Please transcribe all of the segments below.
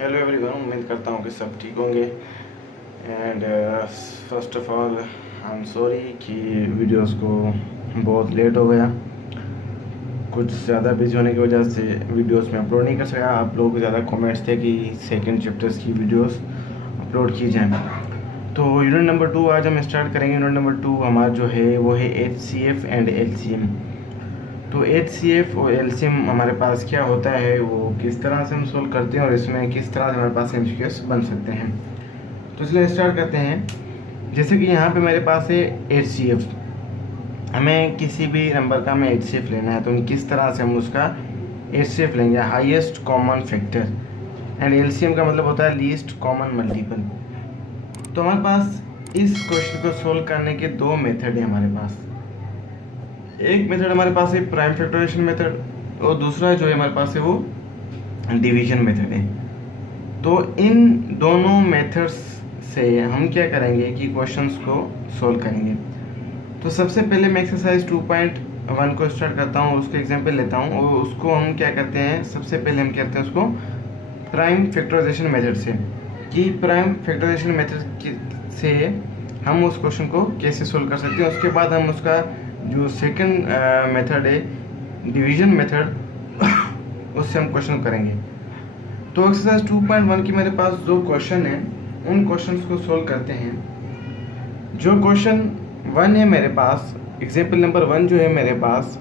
Hello everyone, उम्मीद करता हूँ कि सब ठीक होंगे। And first of all I am sorry कि वीडियोस को बहुत लेट हो गया। कुछ ज़्यादा बिजी होने की वजह से वीडियोस में अपलोड नहीं कर सका। आप लोगों को ज़्यादा कमेंट्स थे कि सेकंड चैप्टर्स की वीडियोस अपलोड की जाए। तो यूनिट नंबर 2 आज हम स्टार्ट करेंगे। यूनिट नंबर 2 हमारा जो है वो है HCF एंड LCM। तो HCF और LCM हमारे पास क्या होता है, वो किस तरह से हम सोल्व करते हैं और इसमें किस तरह से हमारे पास MCQs बन सकते हैं। तो इसलिए स्टार्ट करते हैं। जैसे कि यहाँ पे मेरे पास है HCF, हमें किसी भी नंबर का हमें HCF लेना है, तो हम किस तरह से हम उसका HCF लेंगे, highest common factor. And LCM का मतलब होता है लीस्ट कॉमन मल्टीपल। तो हमारे पास इस क्वेश्चन को सोल्व करने के दो मेथड है हमारे पास। एक मेथड हमारे पास है प्राइम फैक्टराइजेशन मेथड और दूसरा जो है हमारे पास है वो डिवीजन मेथड है। तो इन दोनों मेथड्स से हम क्या करेंगे कि क्वेश्चंस को सोल्व करेंगे। तो सबसे पहले मैं एक्सरसाइज 2.1 को स्टार्ट करता हूँ, उसके एग्जांपल लेता हूँ और उसको हम क्या करते हैं, सबसे पहले हम करते हैं उसको प्राइम फैक्टराइजेशन मेथड से, कि प्राइम फैक्टराइजेशन मेथड से हम उस क्वेश्चन को कैसे सोल्व कर सकते हैं। उसके बाद हम उसका जो सेकंड मेथड है डिवीजन मेथड उससे हम क्वेश्चन करेंगे। तो एक्सरसाइज 2.1 की मेरे पास जो क्वेश्चन है उन क्वेश्चंस को सोल्व करते हैं। जो क्वेश्चन 1 है मेरे पास, एग्जांपल नंबर 1 जो है मेरे पास,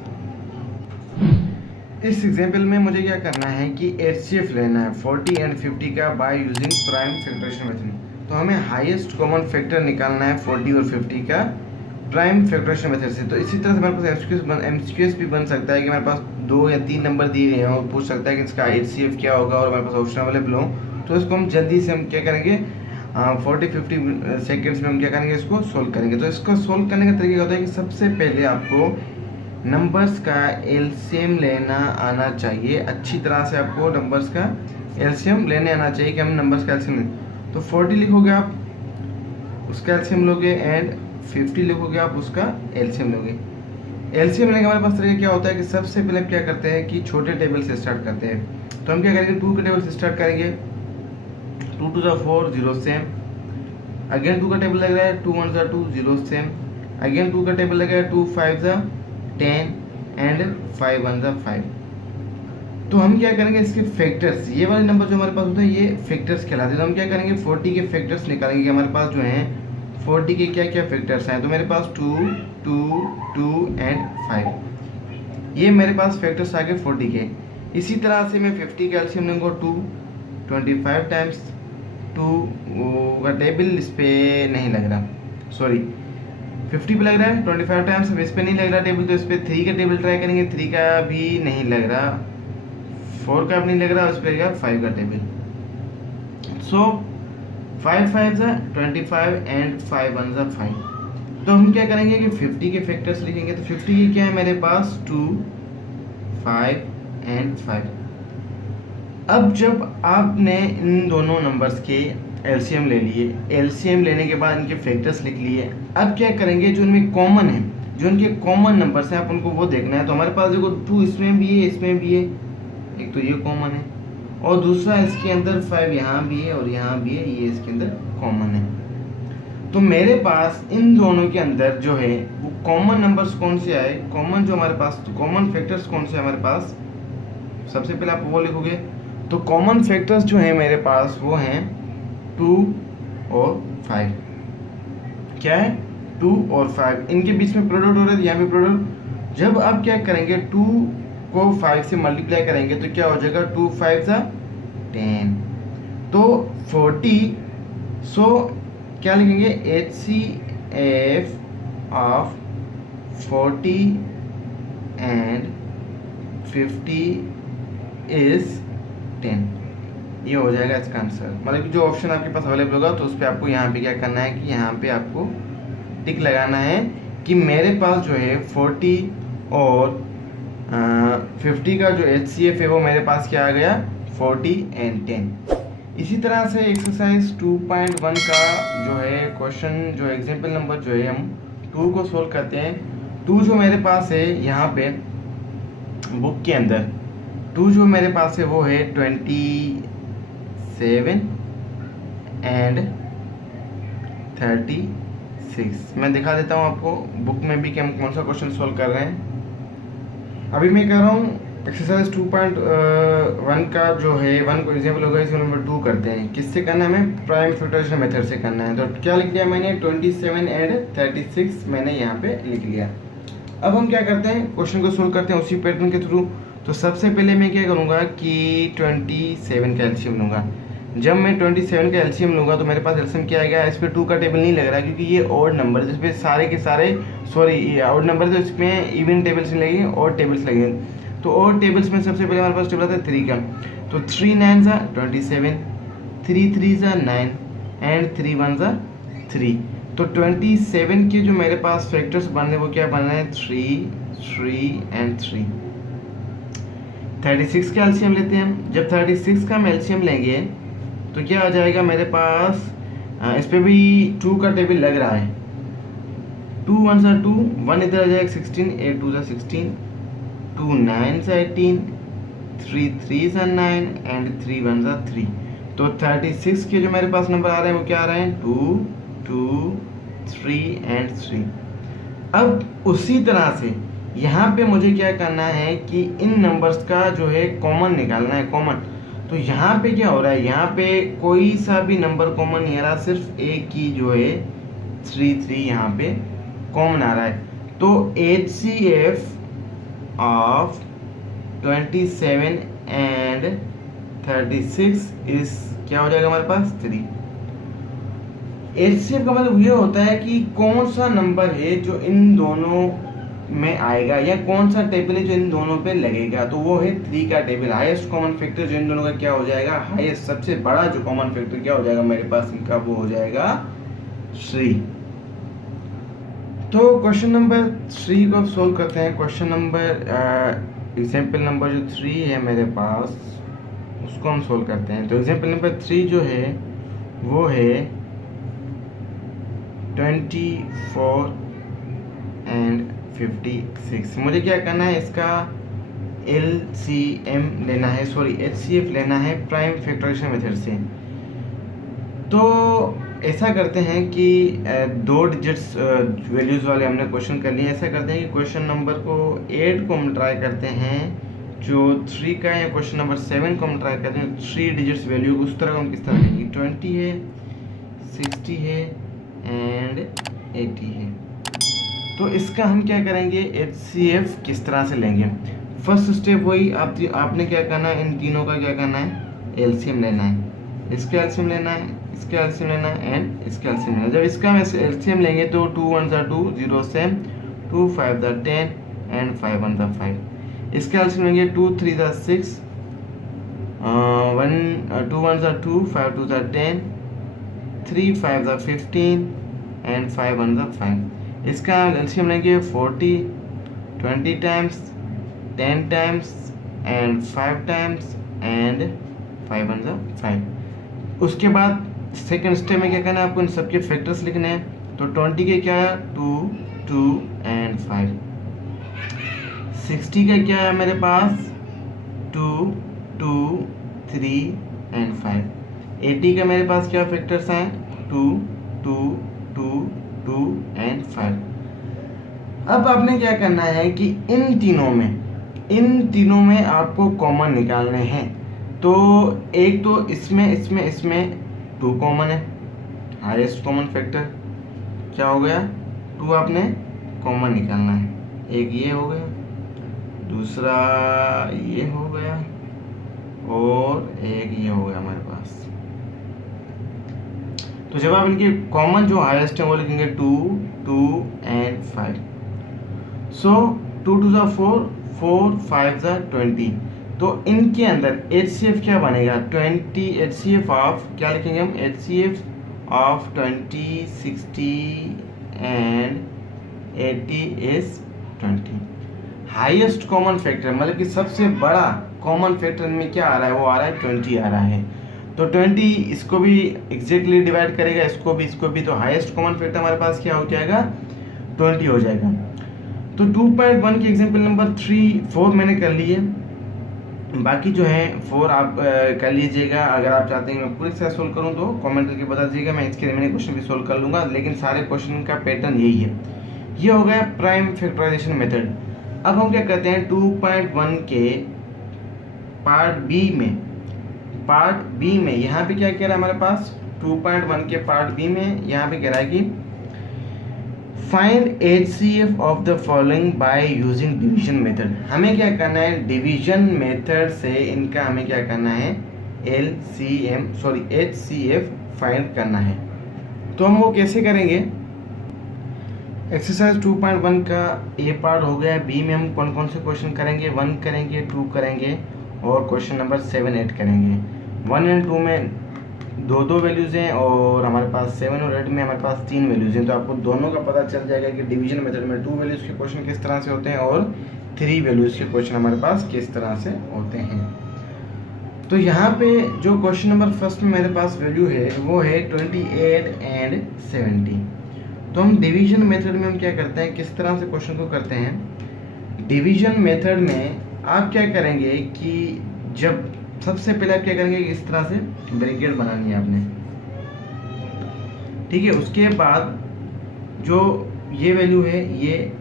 इस एग्जांपल में मुझे क्या करना है कि HCF लेना है 40 एंड 50 का by using prime factorization method. तो हमें हाईएस्ट कॉमन फैक्टर निकालना है 40 और 50 का प्राइम फैक्टराइजेशन मेथड से। तो इसी तरह से हमारे पास MCQs भी बन सकता है कि हमारे पास 2 या 3 नंबर दिए गए हैं और पूछ सकता है कि इसका HCF क्या होगा और हमारे पास ऑप्शन अवेलेबल हो। तो इसको हम जल्दी से हम क्या करेंगे, 40-50 सेकेंड्स में हम क्या करेंगे, इसको सोल्व करेंगे। तो इसको सोल्व करने का तरीका होता है कि सबसे पहले आपको नंबर्स का LCM लेना आना चाहिए। अच्छी तरह से आपको नंबर्स का LCM लेने आना चाहिए कि हम नंबर्स का LCM लें। तो 40 लिखोगे आप, उसका LCM लोगे, एंड 50 लिखोगे आप, उसका LCM लोगे। LCM लेने का हमारे पास तरीका क्या होता है कि सबसे पहले क्या करते हैं कि छोटे टेबल से स्टार्ट करते हैं। तो हम क्या करेंगे, 2 के टेबल से स्टार्ट करेंगे। 2 2 4 0 सेम, अगेन 2 का टेबल लग रहा है, 2 1 2 0 सेम, अगेन 2 का टेबल लग रहा है, 2 5 10 एंड 5 1 5। तो हम क्या करेंगे, इसके फैक्टर्स, ये वाले नंबर जो हमारे पास होते हैं ये फैक्टर्स कहलाते हैं। तो हम क्या करेंगे, 40 के फैक्टर्स निकालेंगे कि हमारे पास जो हैं 40 के क्या क्या फैक्टर्स हैं। तो मेरे पास 2 2 2 एंड 5, ये मेरे पास फैक्टर्स आ गए 40 के। इसी तरह से मैं 50 का एलसीएम लूँगा 2, 25 टाइम्स 2 का टेबल इस पर नहीं लग रहा, सॉरी 50 पे लग रहा है, 25 टाइम्स इस पर नहीं लग रहा टेबल। तो इस पर 3 का टेबल ट्राई करेंगे, 3 का भी नहीं लग रहा, 4 का भी नहीं लग रहा, उस पर 5 का टेबल। So 5 5 25 and 5 1 5। तो हम क्या करेंगे कि 50 के फैक्टर्स लिखेंगे। तो 50 की क्या है मेरे पास, 2 5 एंड 5। अब जब आपने इन दोनों नंबर्स के LCM ले लिए, LCM लेने के बाद इनके फैक्टर्स लिख लिए, अब क्या करेंगे, जो इनमें कॉमन है, जो इनके कॉमन नंबर्स हैं, आप उनको वो देखना है। तो हमारे पास देखो 2 इसमें भी है, इसमें भी है, एक तो ये कॉमन है और दूसरा इसके अंदर 5 यहाँ भी है और यहाँ भी है, ये इसके अंदर कॉमन है। तो मेरे पास इन दोनों के अंदर जो है वो कॉमन नंबर्स कौन से आए, कॉमन जो हमारे पास कॉमन फैक्टर्स कौन से हमारे पास, सबसे पहले आप वो लिखोगे। तो कॉमन फैक्टर्स जो है मेरे पास वो हैं 2 और 5। क्या है, 2 और 5, इनके बीच में प्रोडक्ट हो रहा है, यहाँ पे प्रोडक्ट। जब आप क्या करेंगे, 2 को 5 से मल्टीप्लाई करेंगे तो क्या हो जाएगा, 2 5 10, तो 40। सो क्या लिखेंगे, HCF ऑफ 40 एंड 50 इज 10। ये हो जाएगा इसका आंसर। मतलब कि जो ऑप्शन आपके पास अवेलेबल होगा तो उस पर आपको यहाँ पे क्या करना है कि यहाँ पे आपको टिक लगाना है कि मेरे पास जो है 40 और 50 का जो HCF है वो मेरे पास क्या आ गया, 40 एंड 10। इसी तरह से एक्सरसाइज 2.1 का जो है क्वेश्चन, जो एग्जाम्पल नंबर जो है हम 2 को सोल्व करते हैं। 2 जो मेरे पास है यहाँ पे बुक के अंदर, 2 जो मेरे पास है वो है 27 27 एंड 36। मैं दिखा देता हूँ आपको बुक में भी कि हम कौन सा क्वेश्चन सॉल्व कर रहे हैं। अभी मैं कर रहा हूँ एक्सरसाइज 2.1 का जो है 1 को एग्जाम्पल होगा, इसमें नंबर 2 करते हैं। किससे करना है? हमें प्राइम फैक्टराइजेशन मेथड से करना है। तो क्या लिख लिया मैंने? 27 एंड 36 मैंने यहाँ पे लिख लिया। अब हम क्या करते हैं, क्वेश्चन को सोल्व करते हैं उसी पैटर्न के थ्रू। तो सबसे पहले मैं क्या करूँगा कि 27 का एलसीएम लूँगा। जब मैं 27 का एलसीएम लूँगा तो मेरे पास एलसीएम क्या आएगा? इस पर 2 का टेबल नहीं लग रहा है क्योंकि ये ऑड नंबर है, जिसपे सारे के सारे ये ऑड नंबर है, तो इसमें इवन टेबल्स नहीं लगेंगे, ऑड टेबल्स लगेंगे। तो ऑड टेबल्स में सबसे पहले हमारे पास टेबल आता है 3 का। तो 3 9 ज़ा 27, 3 3 ज़ा 9 एंड 3 1 ज़ा 3। तो 27 के जो मेरे पास फैक्टर्स बन रहे हैं वो क्या बन रहे हैं? 3 3 एंड 3। 36 का एलसीएम लेते हैं हम। जब 36 का हम एलसीएम लेंगे तो क्या आ जाएगा मेरे पास? इस पे भी 2 का टेबल लग रहा है। 2 1 सा 2, 1 इधर आ जाएगा 16, 8 2 सा 16, 2 9 सा 18, 3 3 सा 9 एंड 3 1 सा 3। तो 36 के जो मेरे पास नंबर आ रहे हैं वो क्या आ रहे हैं? 2 2 3 एंड 3। अब उसी तरह से यहाँ पे मुझे क्या करना है कि इन नंबर्स का जो है कॉमन निकालना है, कॉमन। तो यहाँ पे क्या हो रहा है? यहाँ पे कोई सा भी नंबर कॉमन नहीं आ रहा, सिर्फ एक ही जो है 3 3 यहाँ पे कॉमन आ रहा है। तो HCF ऑफ 27 एंड 36 इज क्या हो जाएगा हमारे पास? 3। HCF का मतलब ये होता है कि कौन सा नंबर है जो इन दोनों में आएगा, या कौन सा टेबल है जो इन दोनों पे लगेगा। तो वो है 3 का टेबल। हाईएस्ट कॉमन फैक्टर जो इन दोनों का क्या हो जाएगा? हाईएस्ट सबसे बड़ा जो कॉमन फैक्टर क्या हो जाएगा मेरे पास इनका? वो हो जाएगा 3। तो क्वेश्चन नंबर 3 को सोल्व करते हैं। क्वेश्चन नंबर एग्जाम्पल नंबर जो 3 है मेरे पास उसको हम सोल्व करते हैं। तो एग्जाम्पल नंबर 3 जो है वो है 24 एंड 56। मुझे क्या करना है? इसका LCM लेना है, सॉरी HCF लेना है प्राइम फैक्टराइजेशन मेथड से। तो ऐसा करते हैं कि 2 डिजिट्स वैल्यूज वाले हमने क्वेश्चन कर लिए। ऐसा करते हैं कि क्वेश्चन नंबर को 8 को हम ट्राई करते हैं, जो 3 का है, या क्वेश्चन नंबर 7 को हम ट्राई करते हैं 3 डिजिट्स वैल्यू उस तरह हम किस तरह लेंगे? 20 है, 60 है एंड 80 है। तो इसका हम क्या करेंगे? HCF किस तरह से लेंगे? फर्स्ट स्टेप वही आपने क्या करना है? इन तीनों का क्या करना है? LCM लेना है। इसका LCM लेना है, इसका LCM लेना है एंड इसका LCM लेना है। जब इसका LCM लेंगे तो 2 1 ज़ा 2, 0 से 2 5 ज़ा 10 एंड 5 1 ज़ा 5। इसका LCM लेंगे 2 3 ज़ा 6, 2 1 ज़ा 2, 5 2 ज़ा 10, 3 5 ज़ा 15 एंड 5 1 ज़ा 5। इसका एलसीएम लेंगे 40, 20 times, 10 times and 5 times and 5 1 ज़ा 5। उसके बाद सेकंड स्टेप में क्या करना है? आपको इन सबके फैक्टर्स लिखने हैं। तो 20 के क्या है? 2 2 एंड 5। 60 का क्या है मेरे पास? 2 2 3 एंड 5। 80 का मेरे पास क्या फैक्टर्स हैं? 2 2 2 2 एंड 5। अब आपने क्या करना है कि इन तीनों में आपको कॉमन निकालने हैं। तो एक तो इसमें 2 कॉमन है, हाईएस्ट कॉमन फैक्टर क्या हो गया? 2 आपने कॉमन निकालना है। एक ये हो गया, दूसरा ये हो गया और एक ये हो गया हमारे पास। तो जब आप इनके कॉमन जो हाईएस्ट है वो लिखेंगे 2 2 एंड 5। सो 2 2 ज़ा 4, 4 5 ज़ा 20। तो इनके अंदर HCF क्या बनेगा? 20 HCF ऑफ क्या लिखेंगे हम? HCF of 20 60 and 80 is 20। Highest common factor मतलब कि सबसे बड़ा कॉमन फैक्टर में क्या आ रहा है? वो आ रहा है 20 आ रहा है। तो 20 इसको भी एग्जैक्टली डिवाइड करेगा, इसको भी। तो हाईएस्ट कॉमन फैक्टर हमारे पास क्या हो जाएगा? 20 हो जाएगा। तो 2.1 के एग्जाम्पल नंबर 3 4 मैंने कर लिए। बाकी जो है 4 आप कर लीजिएगा। अगर आप चाहते हैं मैं पूरी तरह सोल्व करूं तो कमेंट करके बता दीजिएगा, मैं इसके रिमेनिंग क्वेश्चन भी सोल्व कर लूँगा। लेकिन सारे क्वेश्चन का पैटर्न यही है। ये हो गया प्राइम फैक्टराइजेशन मेथड। अब हम क्या करते हैं 2.1 के पार्ट बी में यहाँ पे क्या कह रहा है हमारे पास 2.1 के पार्ट बी में यहाँ पे कह रहा है कि find HCF of the following by using division method. हमें क्या करना है, डिवीजन मेथड से इनका हमें क्या करना है, HCF फाइंड करना है। तो हम वो कैसे करेंगे, एक्सरसाइज 2.1 का ए पार्ट हो गया। बी में हम कौन कौन से क्वेश्चन करेंगे, 1 करेंगे, 2 करेंगे और क्वेश्चन नंबर 7 8 करेंगे। 1 एंड 2 में दो वैल्यूज हैं और हमारे पास 7 और 8 में हमारे पास 3 वैल्यूज हैं। तो आपको दोनों का पता चल जाएगा कि डिवीजन मेथड में 2 वैल्यूज के क्वेश्चन किस तरह से होते हैं और 3 वैल्यूज के क्वेश्चन हमारे पास किस तरह से होते हैं। तो यहाँ पे जो क्वेश्चन नंबर फर्स्ट में मेरे पास वैल्यू है वो है 28 एंड 70। तो हम डिवीजन मेथड में हम क्या करते हैं, किस तरह से क्वेश्चन को करते हैं। डिवीजन मेथड में आप क्या करेंगे कि जब सबसे पहले आप क्या करेंगे, इस तरह से ब्रैकेट बनानी है आपने, ठीक है। उसके बाद जो ये वैल्यू है ये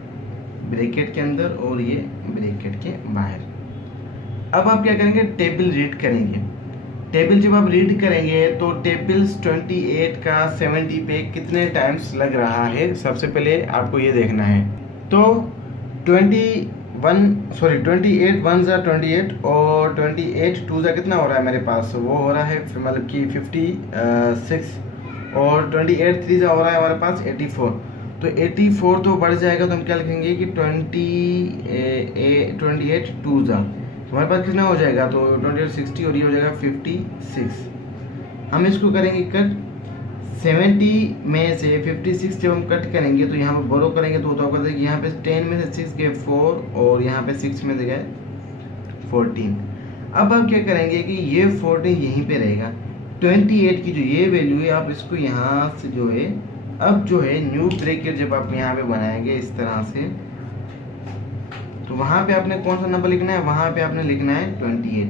ब्रैकेट के अंदर और ये ब्रैकेट के बाहर। अब आप क्या करेंगे, टेबल रीड करेंगे। टेबल जब आप रीड करेंगे तो टेबल्स 28 का 70 पे कितने टाइम्स लग रहा है, सबसे पहले आपको ये देखना है। तो 28 1 ज़ा 28 और 28 2 ज़ा कितना हो रहा है मेरे पास, वो हो रहा है मतलब कि 56 और 28 3 ज़ा हो रहा है हमारे पास 84। तो 84 तो बढ़ जाएगा तो हम क्या लिखेंगे कि 28 2 ज़ा हमारे पास कितना हो जाएगा, तो 28 60 और ये हो जाएगा 56। हम इसको करेंगे कट। 70 में से 56 जब हम कट करेंगे तो यहाँ पर बोरो करेंगे तो होता है कि यहाँ पे 10 में से 6 गए 4 और यहाँ पे 6 में से गए 14। अब आप क्या करेंगे कि ये 14 यहीं पे रहेगा। 28 की जो ये वैल्यू है आप इसको यहाँ से जो है, अब जो है न्यू ब्रैकेट जब आप यहाँ पे बनाएंगे इस तरह से, तो वहाँ पे आपने कौन सा नंबर लिखना है, वहाँ पे आपने लिखना है 28।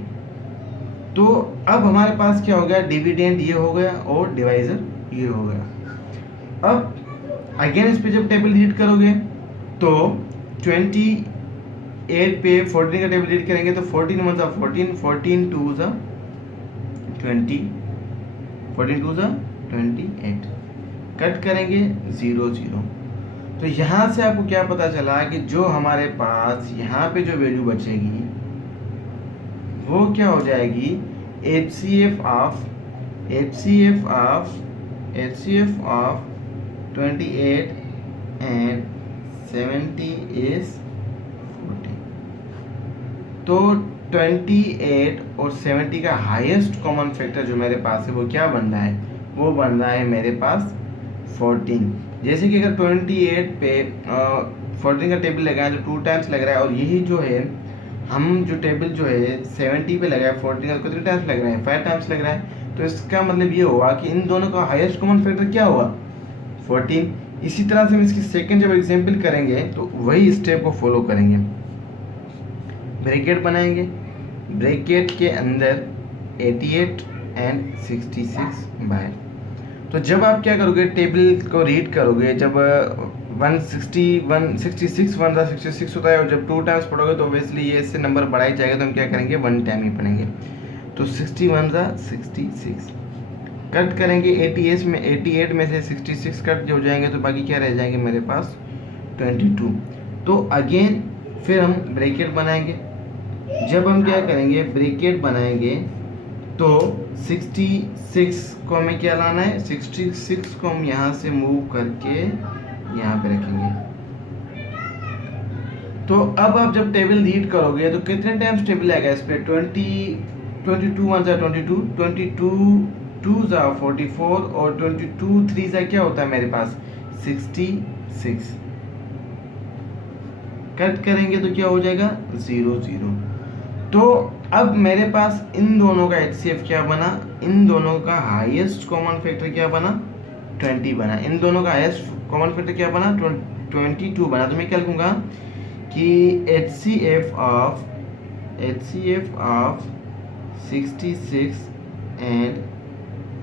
तो अब हमारे पास क्या हो गया, डिविडेंड ये हो गया और डिवाइजर ये हो गया। अब अगेन इस पे जब टेबल रीड करोगे तो 28 पे 14 का टेबल रीड करेंगे तो 14 1 ज़ा 14, 14 2 ज़ा 20, 14 2 ज़ा 28, कट करेंगे 0 0। तो यहाँ से आपको क्या पता चला कि जो हमारे पास यहाँ पे जो वैल्यू बचेगी वो क्या हो जाएगी, HCF ऑफ 28 एंड 70 इज 40। तो 28 और 70 का हाईएस्ट कॉमन फैक्टर जो मेरे पास है वो क्या बन रहा है, वो बन रहा है मेरे पास 14। जैसे कि अगर 28 पे 14 का टेबल लगाए तो 2 टाइम्स लग रहा है और यही जो है हम जो टेबल जो है 70 पे लगाए 14 का कितने टाइम्स लग रहा है, 5 टाइम्स लग रहा है। तो इसका मतलब ये हुआ कि इन दोनों का हाईएस्ट कॉमन फैक्टर क्या हुआ, 14। इसी तरह से हम इसकी सेकंड जब एग्जांपल करेंगे तो वही स्टेप को फॉलो करेंगे। ब्रैकेट बनाएंगे, ब्रैकेट के अंदर 88 एंड 66 बाहर। तो जब आप क्या करोगे, टेबल को रीड करोगे, जब 166 1 ज़ा 66 होता है और जब 2 टाइम्स पढ़ोगे तो ऑब्वियसली ये इससे नंबर बढ़ा ही जाएगा। तो हम क्या करेंगे 1 टाइम ही पढ़ेंगे। तो 61 ज़ा 66, कट करेंगे 88 में से 66 कट हो जाएंगे तो बाकी क्या रह जाएंगे मेरे पास 22। तो अगेन फिर हम ब्रैकेट बनाएंगे। जब हम क्या करेंगे ब्रैकेट बनाएंगे तो 66 को हमें क्या लाना है, 66 को हम यहाँ से मूव करके यहाँ पे रखेंगे। तो अब आप जब टेबल रीड करोगे तो कितने टाइम्स टेबल आएगा इस पे, 22 1 ज़ा 22, 22 2 ज़ा 44 और 22 3 ज़ा क्या होता है मेरे पास 66। कट करेंगे तो क्या हो जाएगा 0 0। तो अब मेरे पास इन दोनों का HCF क्या बना, इन दोनों का हाईएस्ट कॉमन फैक्टर क्या बना 20 बना। इन दोनों का हाईएस्ट कॉमन फैक्टर क्या बना 22 बना। तो मैं क्या लिखूंगा कि HCF of HCF of 66 and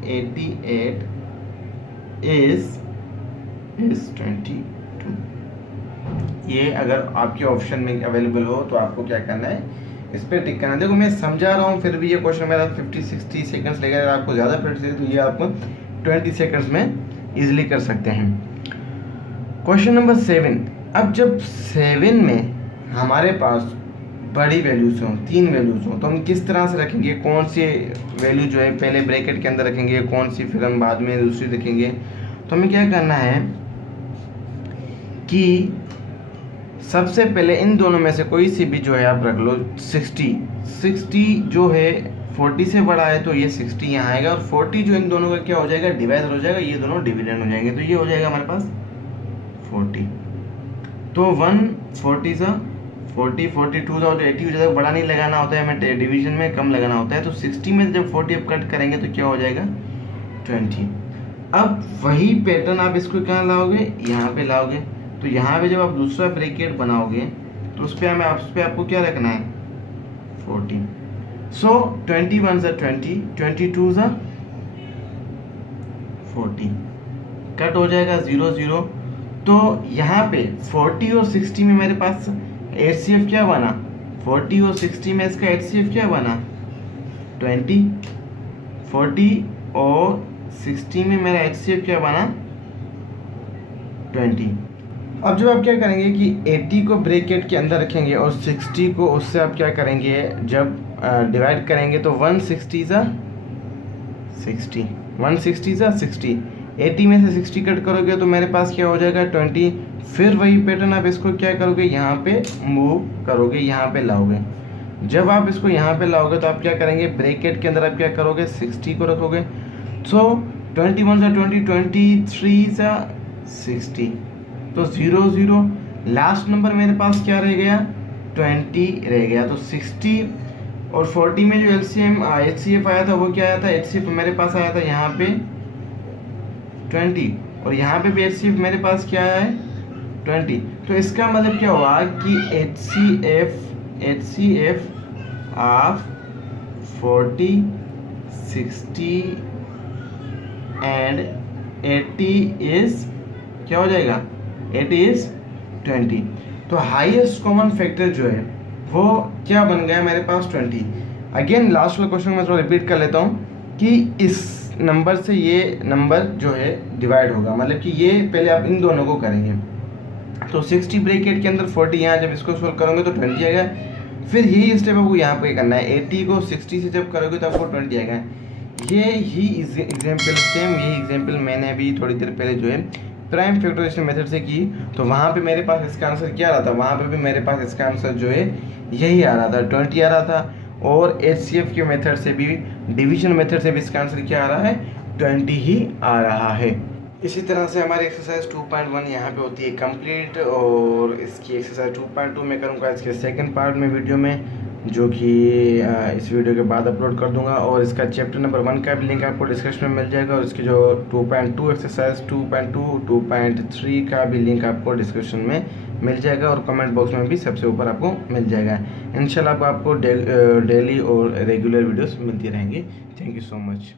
88 is 22। ये अगर आपके ऑप्शन में अवेलेबल हो तो आपको क्या करना है, इस पर टिक करना है। देखो मैं समझा रहा हूँ, फिर भी ये क्वेश्चन मेरा 50-60 सेकंड्स लगेगा। अगर आपको ज़्यादा प्रैक्टिस है तो ये आपको 20 सेकंड्स में इजीली कर सकते हैं। Question number 7। अब जब 7 में हमारे पास बड़ी वैल्यूज हों, 3 वैल्यूज हों, तो हम किस तरह से रखेंगे, कौन सी वैल्यू जो है पहले ब्रैकेट के अंदर रखेंगे, कौन सी फिर हम बाद में दूसरी रखेंगे। तो हमें क्या करना है कि सबसे पहले इन दोनों में से कोई सी भी जो है आप रख लो। 60 जो है 40 से बड़ा है तो ये 60 यहाँ आएगा, और 40 जो इन दोनों का क्या हो जाएगा, डिवाइड हो जाएगा, ये दोनों डिविडेंड हो जाएंगे, तो ये हो जाएगा हमारे पास 40। तो 140 सा 40 42 सा 80 हो जाएगा। बड़ा नहीं लगाना होता है, हमें डिवीजन में कम लगाना होता है। तो 60 में जब 40 आप कट करेंगे तो क्या हो जाएगा 20। अब वही पैटर्न आप इसको कहाँ लाओगे, यहाँ पे लाओगे। तो यहाँ पे जब आप दूसरा ब्रैकेट बनाओगे तो उस पर आपको क्या रखना है 40। सो 21 सा 20, 22 सा 40, कट हो जाएगा 0 0। तो यहाँ पे 40 और 60 में मेरे पास HCF क्या बना, 40 और 60 में इसका HCF क्या बना 20। 40 और 60 में मेरा HCF क्या बना 20। अब जब आप क्या करेंगे कि 80 को ब्रैकेट के अंदर रखेंगे और 60 को उससे आप क्या करेंगे, जब डिवाइड करेंगे तो 160 सा 60, 160 सा 60। 80 में से 60 कट करोगे तो मेरे पास क्या हो जाएगा 20। फिर वही पैटर्न आप इसको क्या करोगे, यहाँ पे मूव करोगे, यहाँ पे लाओगे। जब आप इसको यहाँ पे लाओगे तो आप क्या करेंगे, ब्रैकेट के अंदर आप क्या करोगे 60 को रखोगे। सो 21 सा 20, 23 सा 60, तो 0 0। लास्ट नंबर मेरे पास क्या रह गया 20 रह गया। तो 60 और 40 में जो LCM HCF आया था वो क्या आया था, HCF मेरे पास आया था यहाँ पे 20, और यहाँ पे भी HCF मेरे पास क्या है 20। तो इसका मतलब क्या हुआ कि HCF ऑफ 40, 60 एंड 80 इज क्या हो जाएगा 80 इज 20। तो हाईएस्ट कॉमन फैक्टर जो है वो क्या बन गया मेरे पास 20। अगेन लास्ट वाला क्वेश्चन मैं थोड़ा रिपीट कर लेता हूँ कि इस नंबर से ये नंबर जो है डिवाइड होगा, मतलब कि ये पहले आप इन दोनों को करेंगे। तो 60 ब्रैकेट के अंदर 40, यहाँ जब इसको सोल्व करोगे तो 20 आएगा। फिर यही स्टेप आपको यहाँ पे करना है, 80 को 60 से जब करोगे तो आपको 20 आएगा। ये ही एग्जाम्पल, सेम यही एग्जाम्पल मैंने अभी थोड़ी देर पहले जो है प्राइम फैक्टराइजेशन मेथड से की। तो वहाँ पे मेरे पास इसका आंसर क्या आ रहा था, वहाँ पे भी मेरे पास इसका आंसर जो है यही आ रहा था 20 आ रहा था। और HCF के मेथड से भी, डिवीजन मेथड से भी इसका आंसर क्या आ रहा है 20 ही आ रहा है। इसी तरह से हमारी एक्सरसाइज 2.1 यहाँ पे होती है कंप्लीट, और इसकी एक्सरसाइज 2.2 मैं करूँगा इसके सेकंड पार्ट में वीडियो में, जो कि इस वीडियो के बाद अपलोड कर दूंगा। और इसका चैप्टर नंबर 1 का भी लिंक आपको डिस्क्रिप्शन में मिल जाएगा, और इसकी जो 2.2 एक्सरसाइज 2.2 2.3 का भी लिंक आपको डिस्क्रिप्शन में मिल जाएगा, और कमेंट बॉक्स में भी सबसे ऊपर आपको मिल जाएगा। इंशाल्लाह आपको डेली और रेगुलर वीडियोस मिलती रहेंगी। Thank you so much.